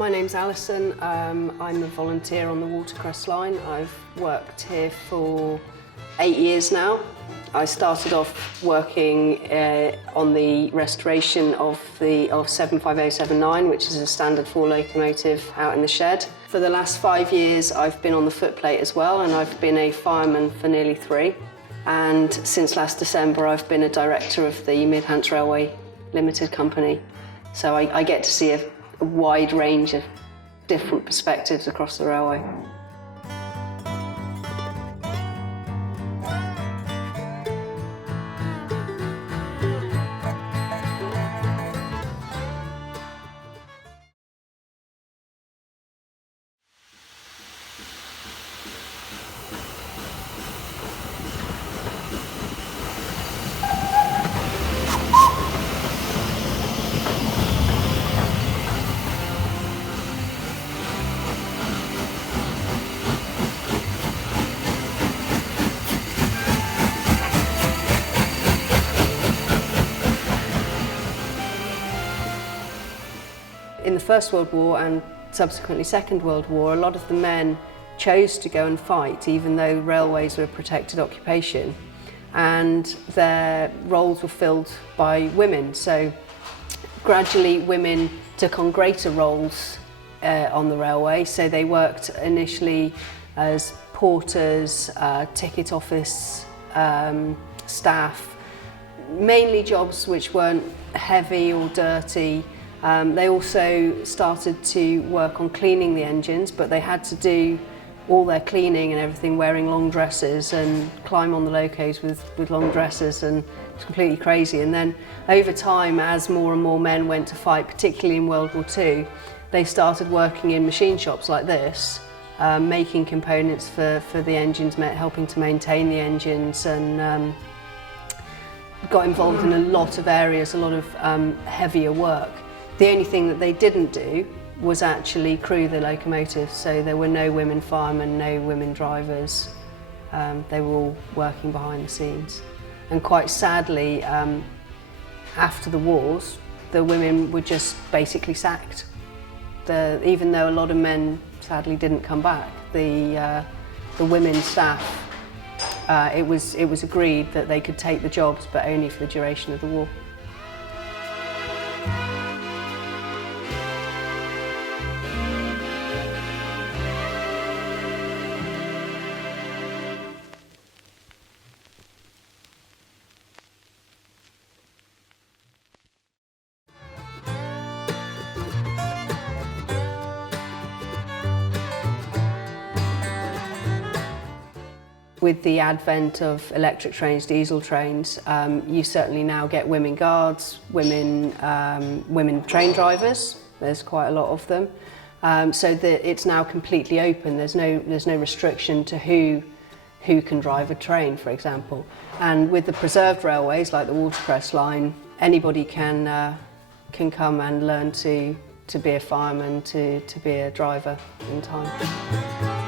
My name's Alison. I'm a volunteer on the Watercress line. I've worked here for 8 years now. I started off working on the restoration of 75079, which is a standard 4 locomotive out in the shed. For the last 5 years I've been on the footplate as well, and I've been a fireman for nearly 3. And since last December I've been a director of the Mid Hants Railway Limited Company. So I get to see a wide range of different perspectives across the railway. In the First World War and subsequently Second World War, a lot of the men chose to go and fight, even though railways were a protected occupation, and their roles were filled by women. So gradually women took on greater roles on the railway. So they worked initially as porters, ticket office staff, mainly jobs which weren't heavy or dirty. They also started to work on cleaning the engines, but they had to do all their cleaning and everything wearing long dresses and climb on the locos with long dresses, and it was completely crazy. And then over time, as more and more men went to fight, particularly in World War II, they started working in machine shops like this, making components for the engines, helping to maintain the engines, and got involved in a lot of areas, a lot of heavier work. The only thing that they didn't do was actually crew the locomotives, so there were no women firemen, no women drivers. They were all working behind the scenes. And quite sadly, after the wars, the women were just basically sacked. Even though a lot of men sadly didn't come back, the women staff, it was agreed that they could take the jobs, but only for the duration of the war. With the advent of electric trains, diesel trains, you certainly now get women guards, women train drivers. There's quite a lot of them. So it's now completely open. There's no restriction to who can drive a train, for example. And with the preserved railways, like the Watercress line, anybody can come and learn to be a fireman, to be a driver in time.